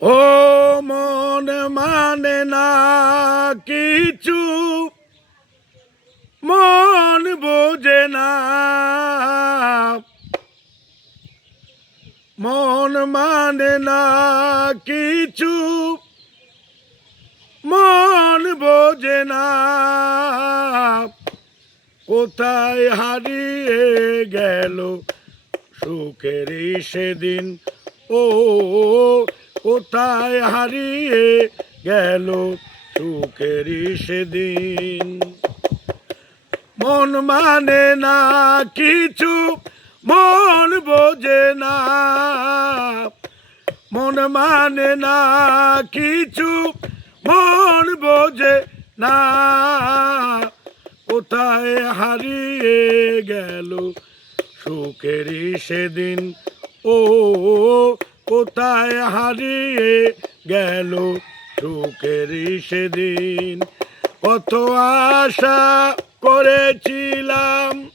ও মন মানে না কিছু, মন বোঝে না, মন মানে না কিছু, মন বোঝে না। কোথায় হারিয়ে গেল সুখের সেদিন, ও কোথায় হারিয়ে গেল সুখের সেদিন। মন মানে না কিছু, মন বোঝে না, মন মানে না কিছু, মন বোঝে না। কোথায় হারিয়ে গেল সুখের সেদিন, ও কোথায় হারিয়ে গেল সুখের সেদিন। কত আশা করেছিলাম